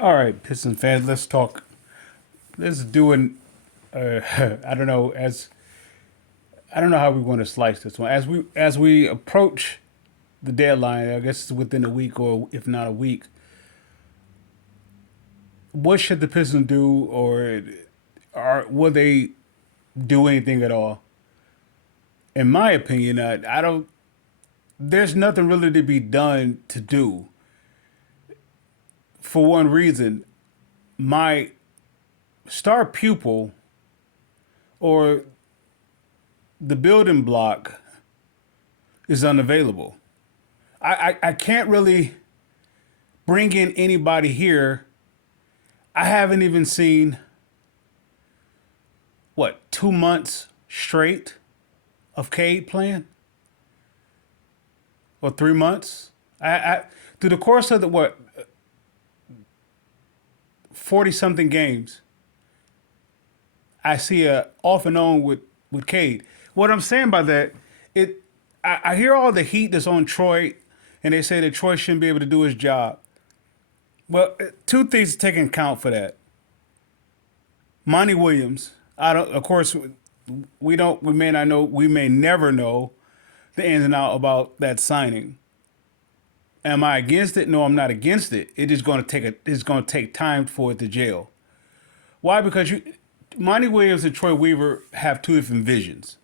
All right, Piston fans, let's talk. Let's do an. I don't know I don't know how we want to slice this one as we approach the deadline. I guess it's within a week or if not a week. What should the Pistons do, or will they do anything at all? In my opinion, I don't. There's nothing really to be done to do. For one reason, my star pupil or the building block is unavailable. I can't really bring in anybody here. I haven't even seen, what, 2 months straight of Cade playing, or 3 months. I through the course of the what 40 something games, I see a off and on with Cade. What I'm saying by that, it I hear all the heat that's on Troy, and they say that Troy shouldn't be able to do his job. Well, two things to take into account for that. Monty Williams. I don't. Of course, we don't. We may not know. We may never know the ins and out about that signing. Am I against it? No, I'm not against it. It is going to take a. It's going to take time for it to gel. Why? Because Monty Williams and Troy Weaver have two different visions.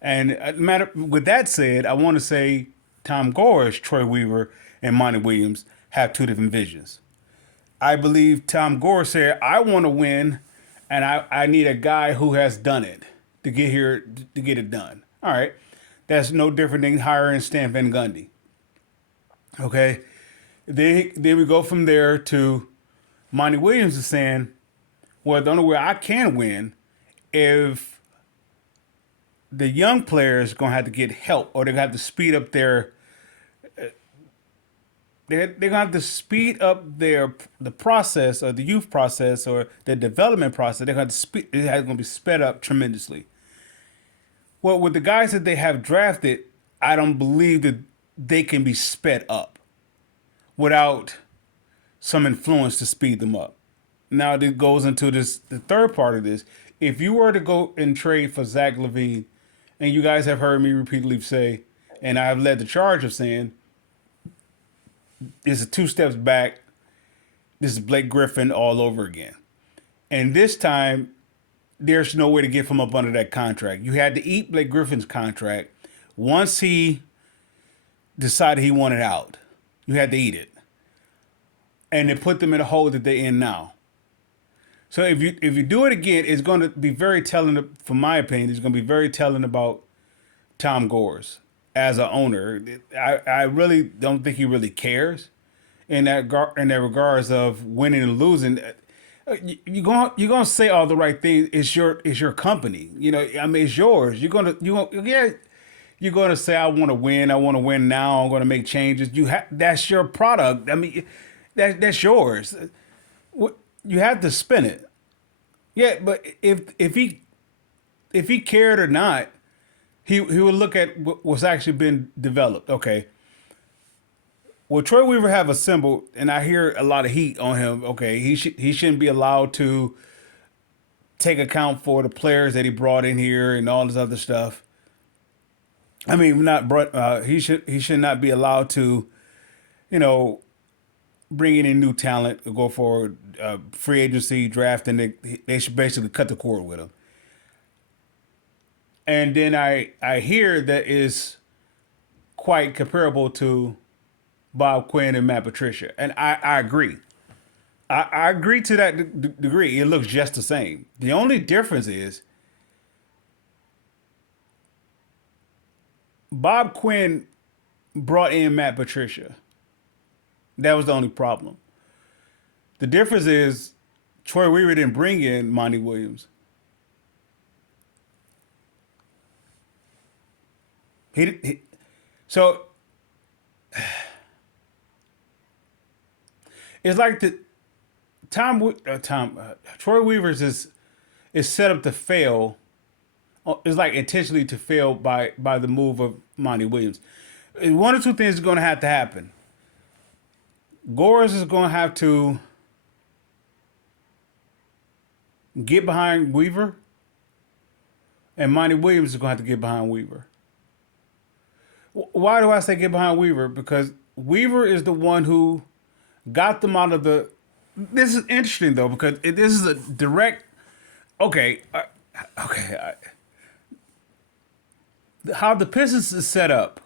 And matter with that said, I want to say Tom Gore's Troy Weaver and Monty Williams have two different visions. I believe Tom Gore said, "I want to win, and I need a guy who has done it to get here to get it done." All right, that's no different than hiring Stan Van Gundy. Okay, then we go from there to Monty Williams is saying, "Well, the only way I can win if the young players gonna have to get help, or they're gonna have to speed up their they're gonna have to speed up the process, or the youth process, or the development process. They're gonna have to speed. It's gonna be sped up tremendously. Well, with the guys that they have drafted, I don't believe that they can be sped up without some influence to speed them up. Now it goes into this the third part of this. If you were to go and trade for Zach Levine, and you guys have heard me repeatedly say, and I have led the charge of saying, this is two steps back. This is Blake Griffin all over again. And this time, there's no way to get from up under that contract. You had to eat Blake Griffin's contract once he decided he wanted out. You had to eat it, and it put them in a hole that they're in now. So if you do it again, it's going to be very telling. From my opinion, it's going to be very telling about Tom Gores as an owner. I really don't think he really cares in that regards of winning and losing. You're gonna say all the right things. It's your company. I mean, it's yours. You're gonna say, I want to win. I want to win now. I'm gonna make changes. That's your product. I mean, that's yours. You have to spin it. Yeah, but if he cared or not, he would look at what's actually been developed. Okay, well, Troy Weaver have assembled, and I hear a lot of heat on him. Okay, he shouldn't be allowed to take account for the players that he brought in here and all this other stuff. I mean, not brought. He should not be allowed to, you know, bring in new talent, go for free agency draft, and they should basically cut the cord with him. And then I hear that is quite comparable to Bob Quinn and Matt Patricia, and I agree. I agree to that degree. It looks just the same. The only difference is Bob Quinn brought in Matt Patricia. That was the only problem. The difference is Troy Weaver didn't bring in Monty Williams. So it's like the Troy Weaver's is set up to fail. It's like intentionally to fail by the move of Monty Williams. And one or two things are going to have to happen. Gores is going to have to get behind Weaver, and Monty Williams is going to have to get behind Weaver. Why do I say get behind Weaver? Because Weaver is the one who got them out of the. This is interesting though because this is a direct. Okay, okay. How the Pistons is set up.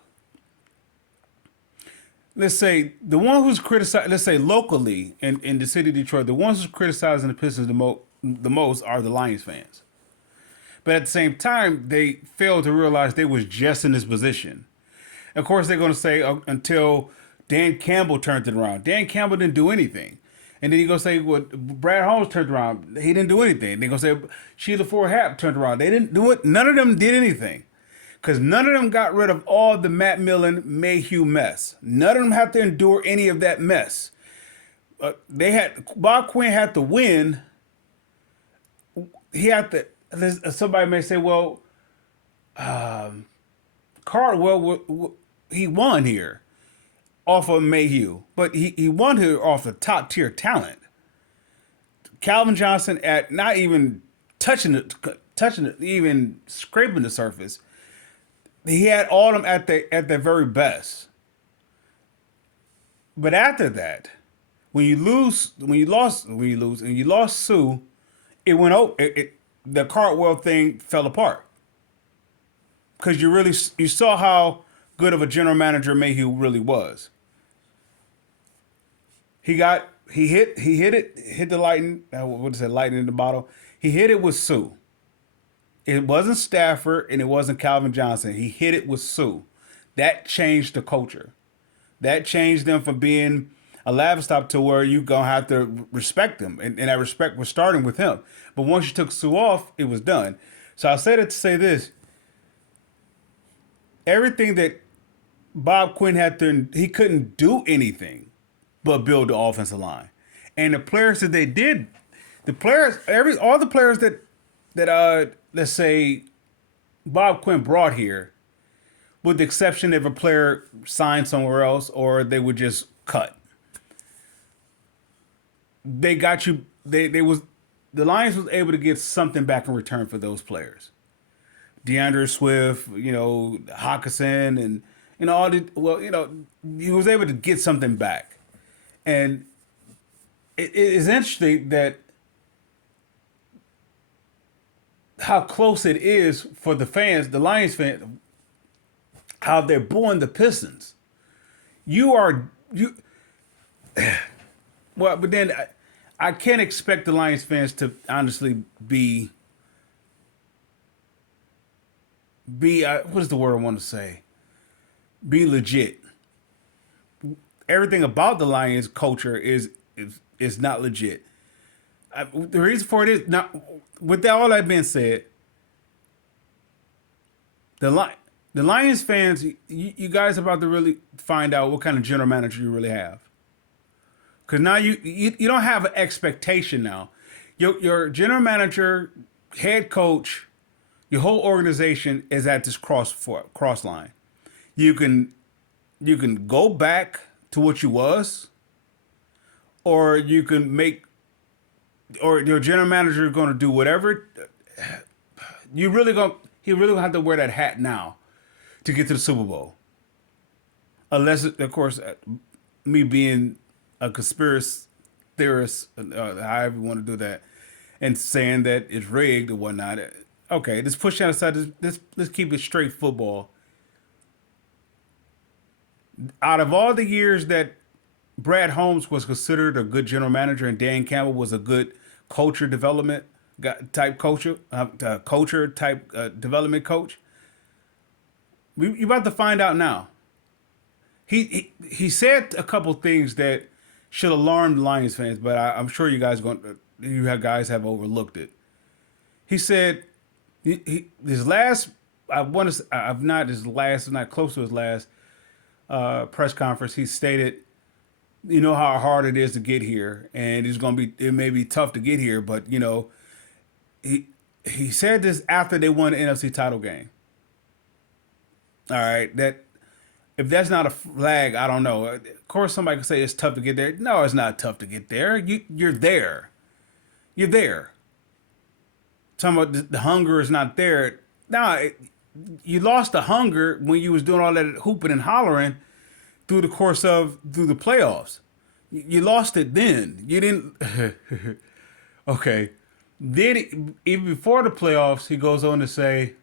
Let's say the one who's criticized. Let's say locally in the city of Detroit, the ones who's criticizing the Pistons the most are the Lions fans. But at the same time, they failed to realize they was just in this position. Of course, they're going to say until Dan Campbell turned it around. Dan Campbell didn't do anything. And then you're going to say, well, Brad Holmes turned around. He didn't do anything. They're going to say, Sheila Ford Happ turned around. They didn't do it. None of them did anything. Because none of them got rid of all the Matt Millen Mayhew mess. None of them have to endure any of that mess. Bob Quinn had to win. He had to, somebody may say, well, Cardwell, he won here off of Mayhew, but he won here off of top tier talent. Calvin Johnson at not even touching it, even scraping the surface. He had all of them at their very best. But after that, when you lost Sue, it went over. The Cardwell thing fell apart because you saw how good of a general manager Mayhew really was. He hit the lightning. What is it? Lightning in the bottle. He hit it with Sue. It wasn't Stafford and it wasn't Calvin Johnson. He hit it with Sue. That changed the culture. That changed them from being a laughing stock to where you're going to have to respect them. And that respect was starting with him. But once you took Sue off, it was done. So I say that to say this. Everything that Bob Quinn he couldn't do anything but build the offensive line. And the players that they did, all the players that let's say Bob Quinn brought here, with the exception if a player signed somewhere else or they would just cut. They got you. The Lions was able to get something back in return for those players. DeAndre Swift, Hawkinson, and all the he was able to get something back, and it is interesting that how close it is for the fans, the Lions fans, how they're booing the Pistons. Well, but then I can't expect the Lions fans to honestly be what is the word I want to say? Be legit. Everything about the Lions culture is not legit. The reason for it is not. With all that being said, the Lions fans, you guys are about to really find out what kind of general manager you really have. Because now you don't have an expectation now. Your general manager, head coach, your whole organization is at this cross line. You can go back to what you was, or you can or your general manager is going to do whatever. He really gonna have to wear that hat now to get to the Super Bowl. Unless, of course, me being a conspiracy theorist, however you want to do that, and saying that it's rigged or whatnot. Okay, let's push that aside. Let's keep it straight football. Out of all the years that Brad Holmes was considered a good general manager and Dan Campbell was a good culture development type development coach, you're about to find out now. He said a couple things that should alarm the Lions fans, but I'm sure you guys have overlooked it. He said his last, not close to his last press conference. He stated, you know how hard it is to get here, and it may be tough to get here, but he said this after they won the NFC title game. All right, that if that's not a flag, I don't know. Of course, somebody could say it's tough to get there. No, it's not tough to get there. You're there. You're there. talking about the hunger is not there. Nah, you lost the hunger when you was doing all that hooping and hollering through the playoffs. You lost it then. You didn't. Okay. Then even before the playoffs, he goes on to say,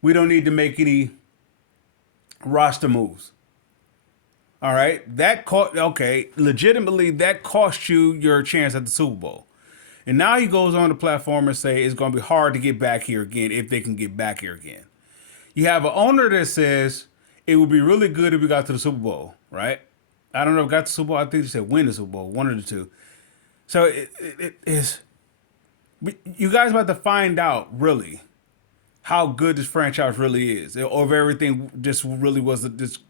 "We don't need to make any roster moves." All right, legitimately that cost you your chance at the Super Bowl. And now he goes on the platform and say it's going to be hard to get back here again if they can get back here again. You have an owner that says it would be really good if we got to the Super Bowl, right? I don't know if we got to the Super Bowl. I think he said win the Super Bowl, one of the two. So it is. You guys about to find out really how good this franchise really is, or if everything just really was just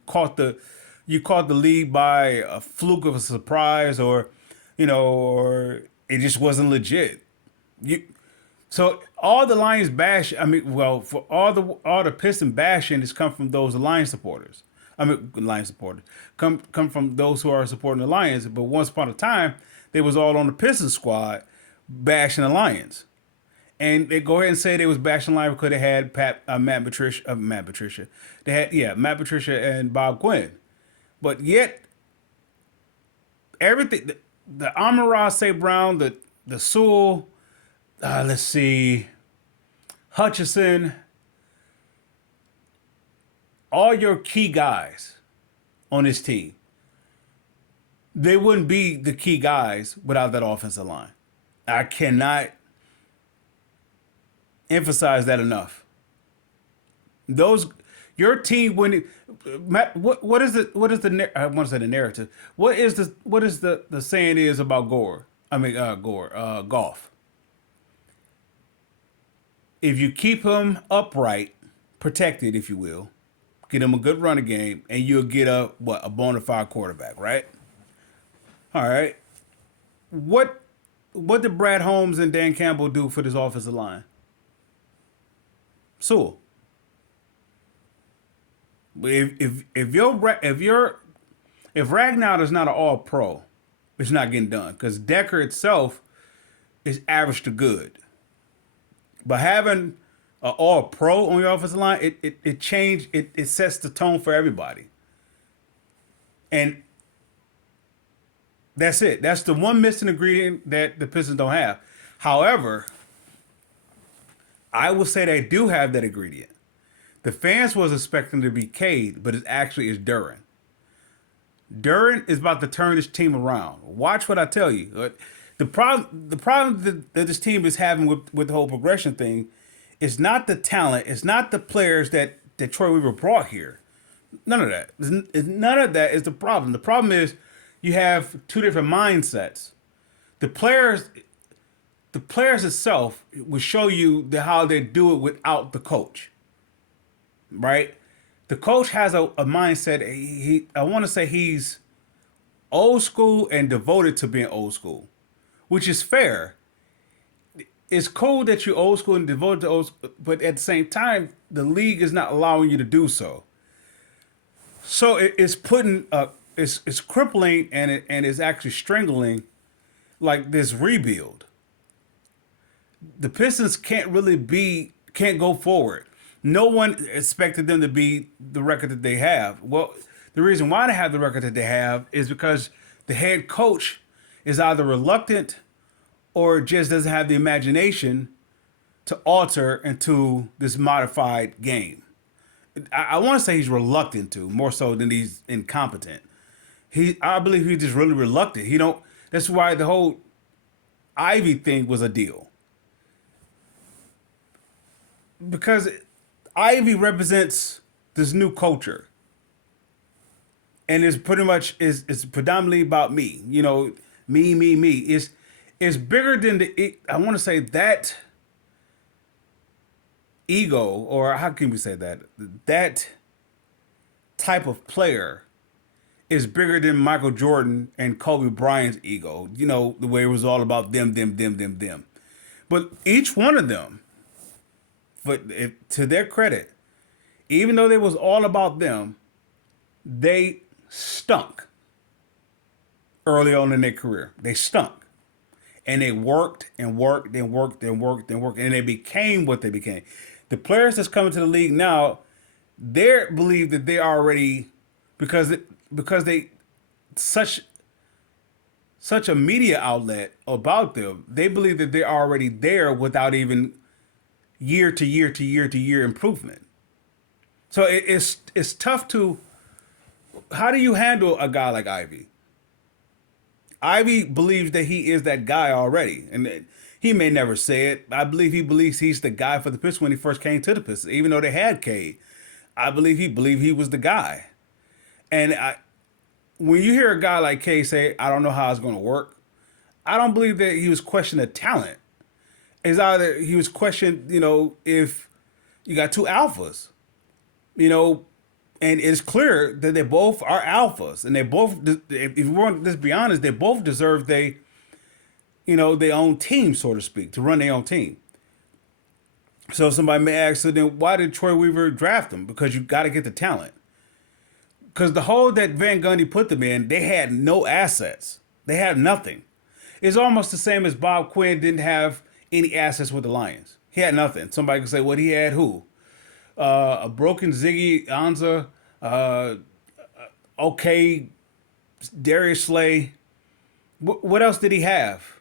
you caught the lead by a fluke of a surprise, or or it just wasn't legit. You so all the Lions bash. I mean, well, for all the Piston bashing has come from those Lions supporters. I mean, Lions supporters come from those who are supporting the Lions. But once upon a time, they was all on the Pistons squad bashing the Lions. And they go ahead and say they was bashing the Lions because they had Matt Patricia. They had Matt Patricia and Bob Quinn. But yet everything the Amon-Ra St. Brown, the Sewell, let's see, Hutchison, all your key guys on this team, they wouldn't be the key guys without that offensive line. I cannot emphasize that enough. Your team when what is the I want to say the narrative. What is the saying is about Gore? I mean Goff. If you keep him upright, protected, if you will, get him a good running game, and you'll get a bona fide quarterback, right? All right. What did Brad Holmes and Dan Campbell do for this offensive line? Sewell. If Ragnow is not an All Pro, it's not getting done because Decker itself is average to good. But having an All Pro on your offensive line, it sets the tone for everybody. And that's it. That's the one missing ingredient that the Pistons don't have. However, I will say they do have that ingredient. The fans was expecting to be Cade, but it actually is Duren. Duren is about to turn this team around. Watch what I tell you. The problem that this team is having with the whole progression thing is not the talent. It's not the players that Troy Weaver brought here. None of that. None of that is the problem. The problem is you have two different mindsets. The players itself will show you how they do it without the coach. Right? The coach has a mindset. I want to say he's old school and devoted to being old school, which is fair. It's cool that you're old school and devoted to old school, but at the same time, the league is not allowing you to do so. So it's it's crippling and it's actually strangling like this rebuild. The Pistons can't go forward. No one expected them to be the record that they have. Well, the reason why they have the record that they have is because the head coach is either reluctant or just doesn't have the imagination to alter into this modified game. I want to say he's reluctant to, more so than he's incompetent. I believe he's just really reluctant. That's why the whole Ivy thing was a deal. Because Ivy represents this new culture. And it's pretty much it's predominantly about me. Me. It's bigger than I want to say that ego, or how can we say that? That type of player is bigger than Michael Jordan and Kobe Bryant's ego. The way it was all about them. But each one of them, to their credit, even though they was all about them, they stunk early on in their career. They stunk. and they worked and worked and worked and worked and worked, and they became what they became. The players that's coming to the league now, they believe that they already because they such such a media outlet about them. They believe that they're already there without even year to year to year to year improvement. So it's tough to. How do you handle a guy like Ivy? Ivy believes that he is that guy already, and he may never say it. I believe he believes he's the guy for the Pistons when he first came to the Pistons, even though they had Cade. I believe he believed he was the guy. And when you hear a guy like Cade say, "I don't know how it's going to work," I don't believe that he was questioning the talent. It's either he was questioning, if you got two alphas, you know, and it's clear that they both are alphas, and they both, if you want to just be honest, they both deserve their own team, so to speak, to run their own team. So somebody may ask, so then why did Troy Weaver draft them? Because you got to get the talent. Because the hole that Van Gundy put them in, they had no assets. They had nothing. It's almost the same as Bob Quinn didn't have any assets with the Lions. He had nothing. Somebody could say, well, he had who? A broken Ziggy Ansah, okay, Darius Slay. What else did he have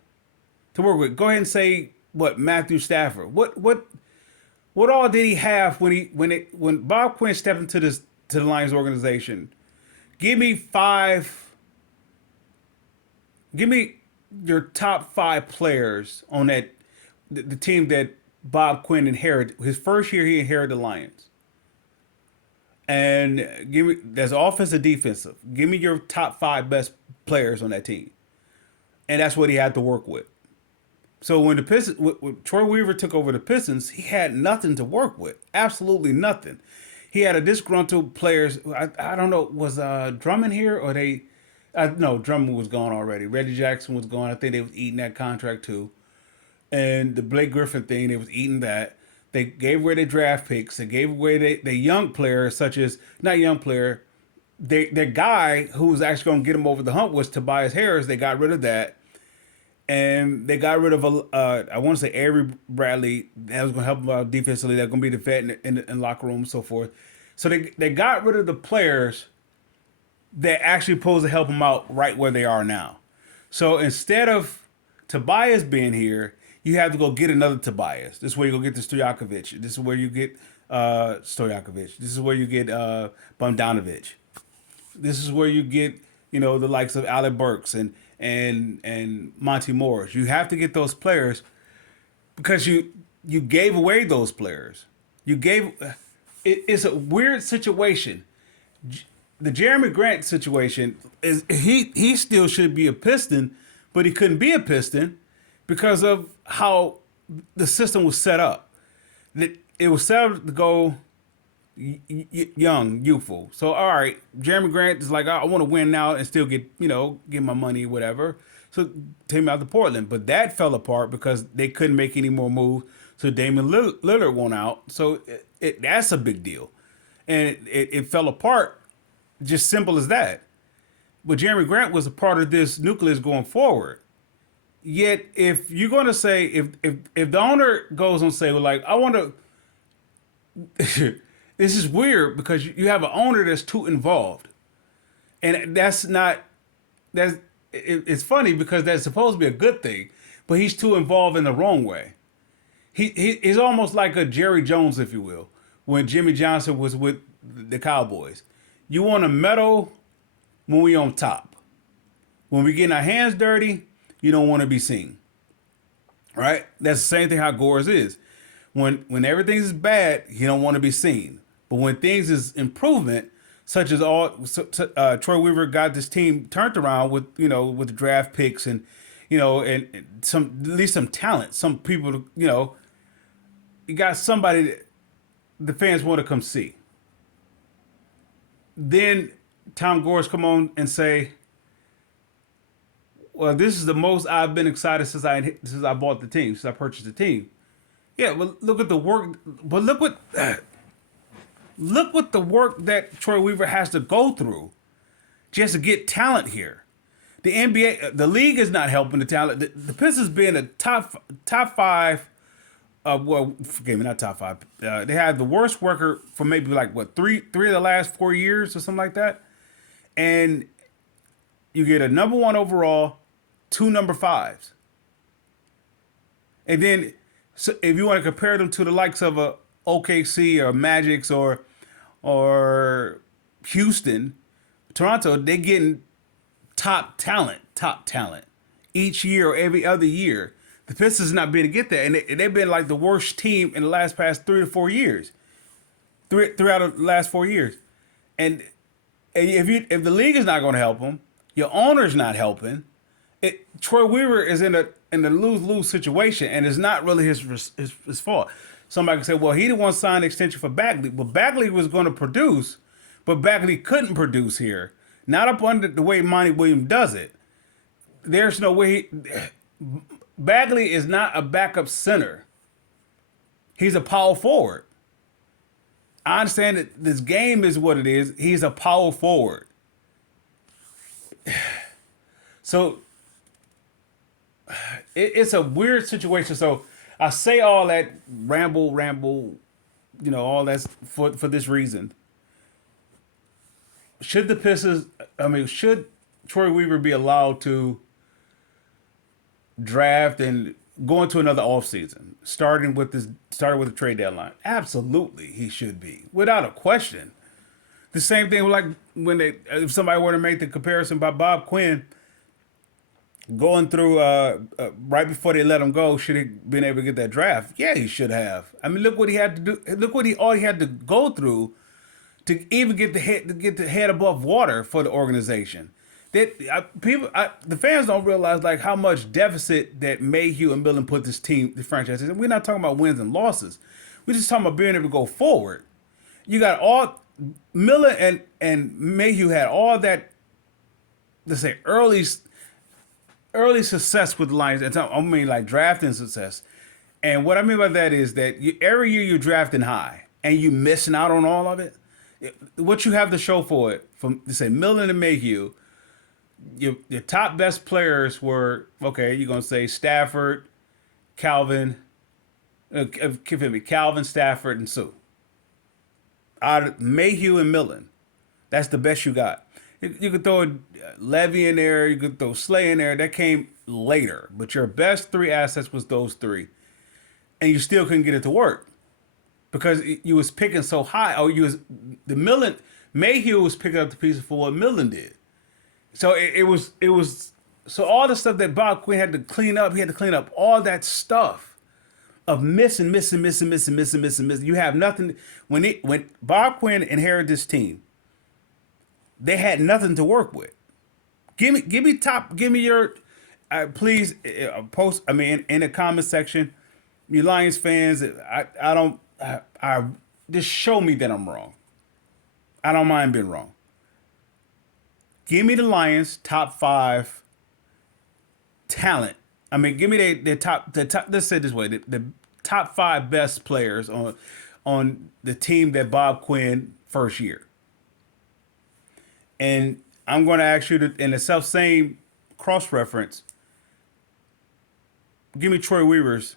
to work with? Go ahead and say what Matthew Stafford. What all did he have when Bob Quinn stepped into the Lions organization? Give me your top 5 players on the team that Bob Quinn inherited. His first year, he inherited the Lions. And give me that's offensive, defensive. Give me your top 5 best players on that team, and that's what he had to work with. So when the Pistons, when Troy Weaver took over the Pistons, he had nothing to work with. Absolutely nothing. He had a disgruntled players. I don't know, was Drummond here or they? No, Drummond was gone already. Reggie Jackson was gone. I think they was eating that contract too. And the Blake Griffin thing, they was eating that. They gave away their draft picks. They gave away their young players, such as, not young player, their guy who was actually going to get them over the hump was Tobias Harris. They got rid of that. And they got rid of, I want to say Avery Bradley. That was going to help them out defensively. They're going to be the vet in the locker room and so forth. So they got rid of the players that actually supposed to help them out right where they are now. So instead of Tobias being here, you have to go get another Tobias. This is where you go get the Stojakovic. This is where you get Stojakovic. This is where you get Bogdanovic. This is where you get, the likes of Alec Burks and Monty Morris. You have to get those players because you gave away those players. It's a weird situation. The Jeremy Grant situation is he still should be a Piston, but he couldn't be a Piston because of how the system was set up. It was set up to go young, youthful. So all right, Jeremy Grant is like, I want to win now and still get my money, whatever. So take him out to Portland, but that fell apart because they couldn't make any more moves. So Damian Lillard went out. So that's a big deal, and it fell apart. Just simple as that. But Jeremy Grant was a part of this nucleus going forward. Yet, if you're going to say, if the owner goes and say, well, like, I want to, this is weird because you have an owner that's too involved. And it's funny because that's supposed to be a good thing, but he's too involved in the wrong way. He's almost like a Jerry Jones, if you will, when Jimmy Johnson was with the Cowboys. You want to meddle when we on top. When we getting our hands dirty, you don't want to be seen. Right? That's the same thing how Gores is. When everything is bad, you don't want to be seen. But when things is improvement, such as Troy Weaver got this team turned around with the draft picks and and some at least some talent, some people you got somebody that the fans want to come see. Then Tom Gores come on and say, well, this is the most I've been excited since I bought the team, since I purchased the team. Yeah, well, look at the work. But look what the work that Troy Weaver has to go through just to get talent here. The NBA, the league is not helping the talent. The Pistons being a top five. Well, forgive me, not top five. They had the worst record for maybe like what three of the last 4 years or something like that, and you get a number one overall, two number fives, and then so if you want to compare them to the likes of a OKC or Magic's or Houston, Toronto, they getting top talent each year or every other year. The Pistons not being to get that, and they've been like the worst team in the past 3 to 4 years, throughout the last 4 years, and if the league is not going to help them, your owner's not helping. Troy Weaver is in a lose situation, and it's not really his fault. Somebody can say, well, he didn't want to sign an extension for Bagley. Well, Bagley was going to produce, but Bagley couldn't produce here. Not up under the way Monty Williams does it. There's no way. Bagley is not a backup center. He's a power forward. I understand that this game is what it is. He's a power forward. So it's a weird situation. So I say all that ramble, all that's for this reason. Should the Pistons, should Troy Weaver be allowed to draft and go into another offseason, starting with the trade deadline? Absolutely, he should be, without a question. The same thing like when if somebody were to make the comparison by Bob Quinn going through right before they let him go, should he been able to get that draft? Yeah, he should have. Look what he had to do. Look what all he had to go through to even get the head above water for the organization. The fans don't realize like how much deficit that Mayhew and Millen put the franchise in. We're not talking about wins and losses. We're just talking about being able to go forward. You got all Millen and Mayhew had all that, let's say, early success with the Lions. Like drafting success. And what I mean by that is that every year you're drafting high and you missing out on all of it. What you have to show for it, from say Millen and Mayhew, your top best players were, okay, you're going to say Stafford, Calvin, Stafford, and Sue. Out of Mayhew and Millen, that's the best you got. You could throw Levy in there, you could throw Slay in there. That came later, but your best three assets was those three, and you still couldn't get it to work because you was picking so high. Mayhew was picking up the pieces for what Millen did. So it was so all the stuff that Bob Quinn had to clean up. He had to clean up all that stuff of missing. You have nothing when Bob Quinn inherited this team. They had nothing to work with. Give me your please post. In the comment section, you Lions fans. I just show me that I'm wrong. I don't mind being wrong. Give me the Lions top five talent. Give me the top. Let's say it this way: the top five best players on the team that Bob Quinn first year. And I'm going to ask you in the same cross reference. Give me Troy Weaver's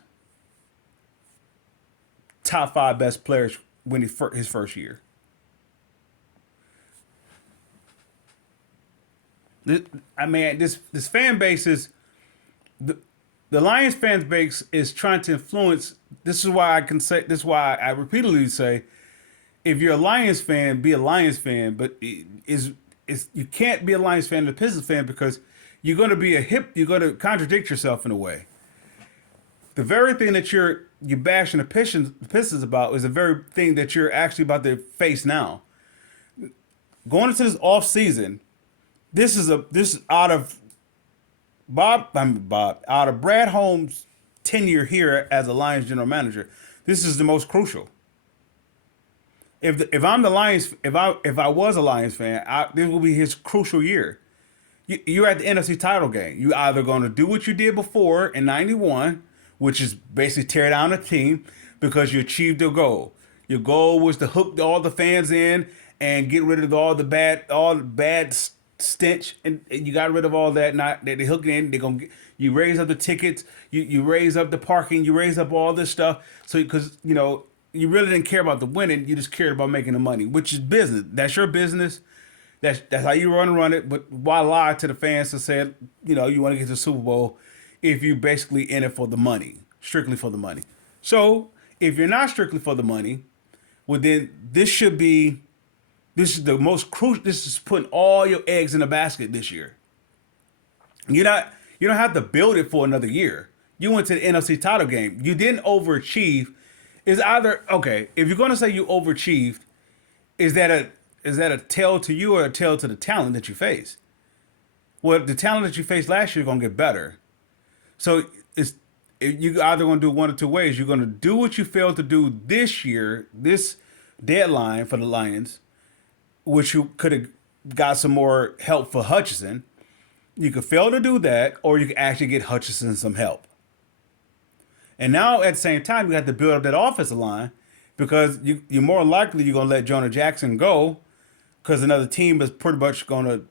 top five best players when his first year. This fan base is the Lions fan base is trying to influence. This is why I repeatedly say, if you're a Lions fan, be a Lions fan. But you can't be a Lions fan and a Pistons fan because you're going to contradict yourself in a way. The very thing that you're bashing the Pistons about is the very thing that you're actually about to face now. Going into this off season. This is out of out of Brad Holmes' tenure here as a Lions general manager. This is the most crucial. If I'm the Lions, if I was a Lions fan, this will be his crucial year. You're at the NFC title game. You either going to do what you did before in '91, which is basically tear down a team because you achieved your goal. Your goal was to hook all the fans in and get rid of all the bad stench, and you got rid of all that. Not they hook in. They're gonna get, you raise up the tickets. You raise up the parking. You raise up all this stuff. So because you really didn't care about the winning. You just cared about making the money, which is business. That's your business. That's how you run it. But why lie to the fans to say you want to get to the Super Bowl if you basically in it for the money, strictly for the money. So if you're not strictly for the money, well then this is the most crucial. This is putting all your eggs in a basket this year. You don't have to build it for another year. You went to the NFC title game. You didn't overachieve. Is either okay if you're going to say you overachieved, is that a tell to you or a tell to the talent that you face? Well, the talent that you faced last year is going to get better. So you either going to do one or two ways. You're going to do what you failed to do this year, this deadline for the Lions, which you could have got some more help for Hutchinson. You could fail to do that, or you could actually get Hutchinson some help. And now at the same time, you have to build up that offensive line because you're more likely you're going to let Jonah Jackson go because another team is pretty much going to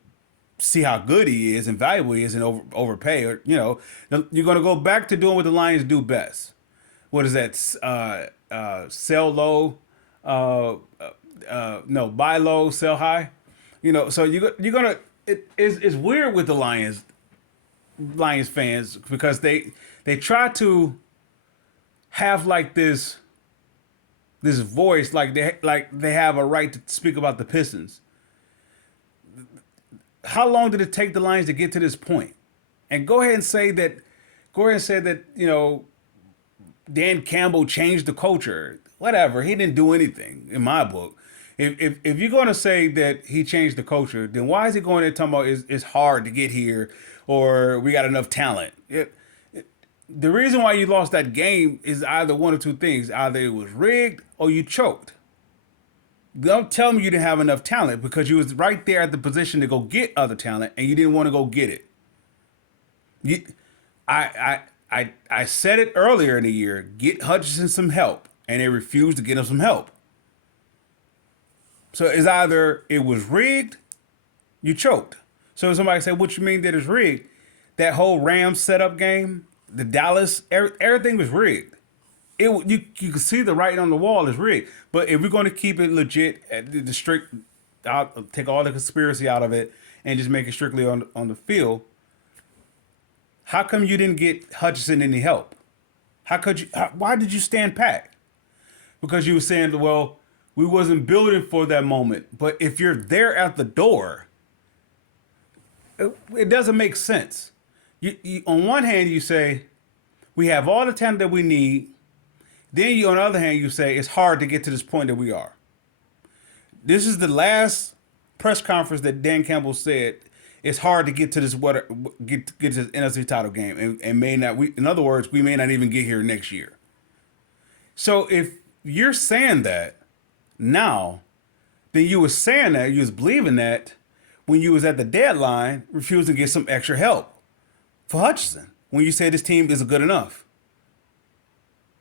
see how good he is and valuable he is and overpay. Or you're going to go back to doing what the Lions do best. What is that? Sell low, no, buy low, sell high. So you're gonna. It's weird with the Lions fans because they try to have like this voice like they have a right to speak about the Pistons. How long did it take the Lions to get to this point? And go ahead and say that. Dan Campbell changed the culture. Whatever, he didn't do anything in my book. If you're going to say that he changed the culture, then why is he going there talking about it's hard to get here or we got enough talent? The reason why you lost that game is either one or two things. Either it was rigged or you choked. Don't tell me you didn't have enough talent because you was right there at the position to go get other talent and you didn't want to go get it. I said it earlier in the year, get Hutchinson some help, and they refused to get him some help. So it's either it was rigged, you choked. So somebody said, what you mean that it's rigged? That whole Rams setup game, the Dallas, everything was rigged. You could see the writing on the wall is rigged. But if we're going to keep it legit, the strict, I'll take all the conspiracy out of it and just make it strictly on the field. How come you didn't get Hutchinson any help? Why did you stand pat? Because you were saying, well, we wasn't building for that moment. But if you're there at the door, it doesn't make sense. You on one hand, you say, we have all the talent that we need. Then on the other hand, you say, it's hard to get to this point that we are. This is the last press conference that Dan Campbell said it's hard to get to this get to this NFC title game and may not. In other words, we may not even get here next year. So if you're saying that now, then you was saying that you was believing that when you was at the deadline, refusing to get some extra help for Hutchinson when you said this team isn't good enough.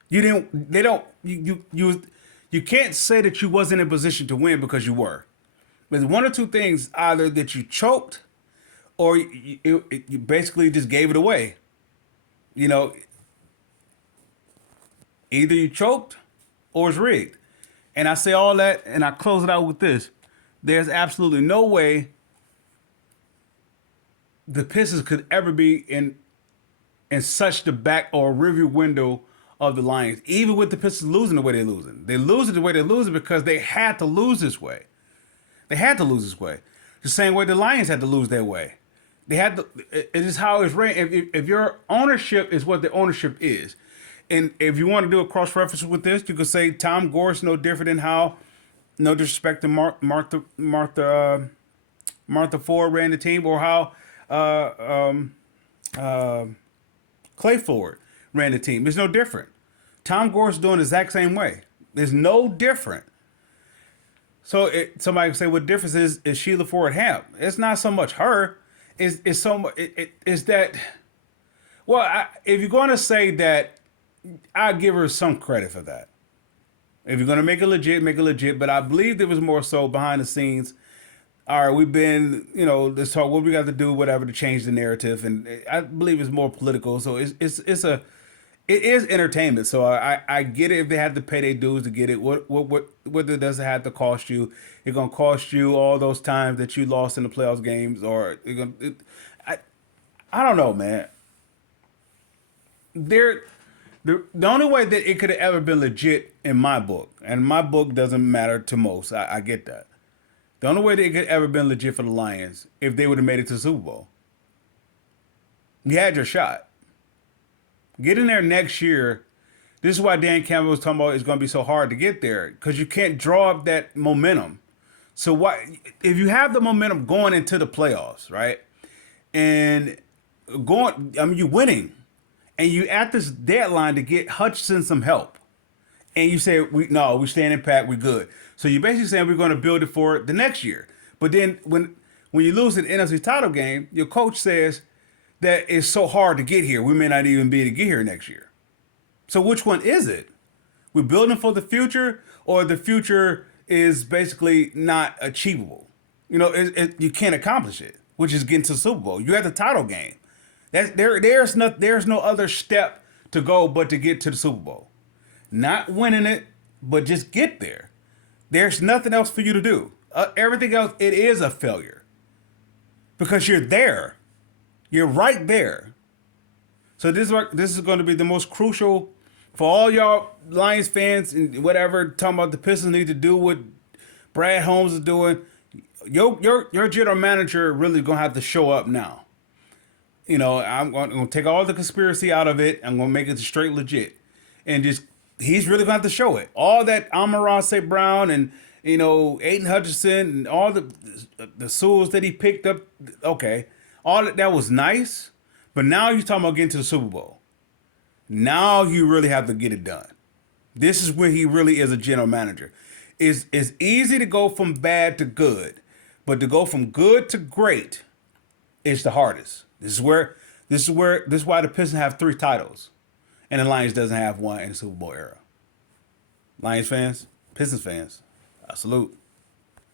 You didn't. They don't. You can't say that you wasn't in position to win because you were. There's one or two things: either that you choked, or you basically just gave it away. Either you choked or it's rigged. And I say all that, and I close it out with this: there's absolutely no way the Pistons could ever be in such the back or review window of the Lions, even with the Pistons losing the way they're losing. They lose it the way they're losing because they had to lose this way. They had to lose this way. The same way the Lions had to lose their way. They had to. It is how it's ran. If your ownership is what the ownership is, and if you want to do a cross reference with this, you could say Tom Gore's no different than how, no disrespect to Martha Ford ran the team, or how Clay Ford ran the team. It's no different. Tom Gore's doing the exact same way. There's no different. So somebody would say, what difference is Sheila Ford Hamp? It's not so much her. It's so much. It's that. Well, if you're going to say that, I'll give her some credit for that. If you're going to make it legit, make it legit. But I believe there was more so behind the scenes all right, we've been, let's talk what we got to do, whatever, to change the narrative, and I believe it's more political. So it is entertainment. So I get it if they have to pay their dues to get it. What does it have to cost you? It's gonna cost you all those times that you lost in the playoffs games, or I I don't know, man. There, the only way that it could have ever been legit in my book, and my book doesn't matter to most. I get that. The only way that it could ever been legit for the Lions if they would have made it to the Super Bowl. You had your shot. Get in there next year. This is why Dan Campbell was talking about it's going to be so hard to get there because you can't draw up that momentum. So why, if you have the momentum going into the playoffs, right, and you're winning, and you at this deadline to get Hutchinson some help, and you say we stand in pat, we good. So you're basically saying we're going to build it for the next year. But then when you lose an NFC title game, your coach says that it's so hard to get here, we may not even be able to get here next year. So which one is it? We're building for the future, or the future is basically not achievable. You can't accomplish it, which is getting to the Super Bowl. You have the title game. There's no other step to go but to get to the Super Bowl. Not winning it, but just get there. There's nothing else for you to do. Everything else, it is a failure because you're there. You're right there. So this is going to be the most crucial for all y'all Lions fans and whatever talking about the Pistons need to do what Brad Holmes is doing. Your general manager really gonna have to show up now. I'm going to take all the conspiracy out of it. I'm going to make it straight legit, and just he's really going to have to show it. All that Amon-Ra St. Brown and Aiden Hutchinson and all the Sewells that he picked up. Okay, all that was nice, but now you're talking about getting to the Super Bowl. Now you really have to get it done. This is where he really is a general manager. It's easy to go from bad to good, but to go from good to great is the hardest. This is why the Pistons have 3 titles, and the Lions doesn't have one in the Super Bowl era. Lions fans, Pistons fans, I salute.